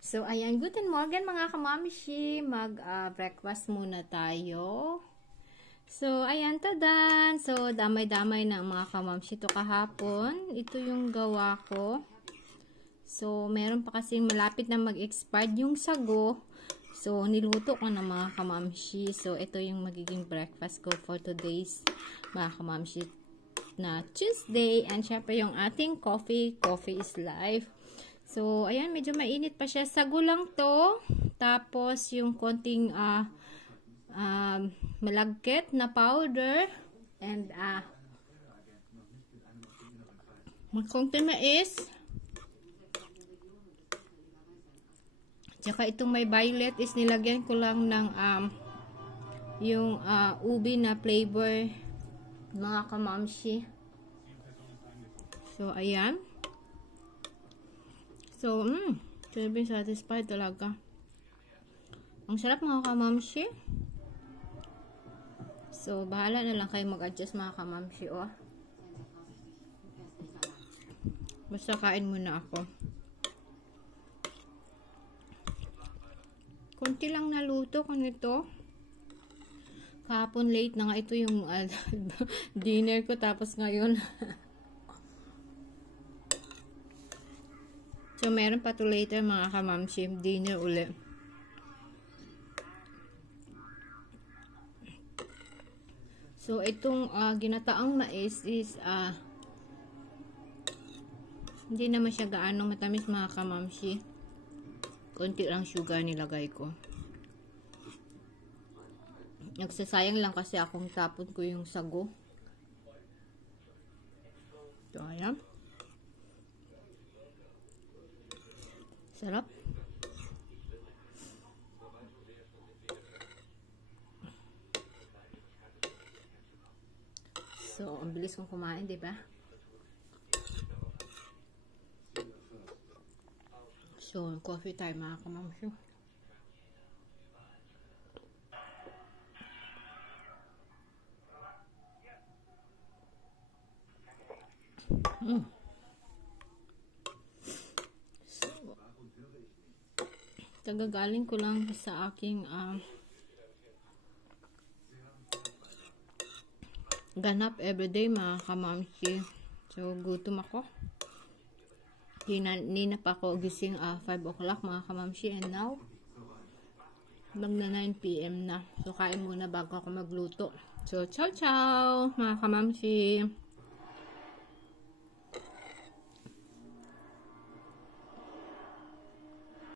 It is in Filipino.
So, ayan, guten Morgen mga kamamshi. Mag-breakfast muna tayo. So, ayan, tadan. So, damay-damay na mga kamamshi to kahapon. Ito yung gawa ko. So, meron pa kasing malapit na mag-expire yung sago. So, niluto ko na mga kamamshi. So, ito yung magiging breakfast ko for today's mga kamamshi na Tuesday. And syempre yung ating coffee. Coffee is life. So, ayan, medyo mainit pa siya. Sago lang to. Tapos, yung konting malagkit na powder. And, konting mais. Tsaka itong may violet is nilagyan ko lang ng yung ubi na flavor mga kamamshi. So, ayan. So, sabi satisfied talaga. Ang sarap mga kamamshi. So, bahala na lang kayo mag-adjust mga kamamshi, oh. Basta kain muna ako. Kunti lang naluto ko nito. Kahapon late na nga ito yung dinner ko, tapos ngayon so, meron pa to later mga kamamshi, dinner ulit. So, itong ginataang mais is hindi naman siya gaano matamis mga kamamshi. Konti lang sugar nilagay ko. Nagsasayang lang kasi akong tapon ko yung sago. So, ayan. Sarap. So, ang bilis kong kumain, diba? So, coffee time mga kamamshi. Tagagaling ko lang sa aking ganap everyday mga kamamshi. So, gutom ako. Nina pa ako gising 5 o'clock mga kamamshi, and now magna 9 PM na. So, kain muna bago ako magluto. So, ciao ciao mga kamamshi.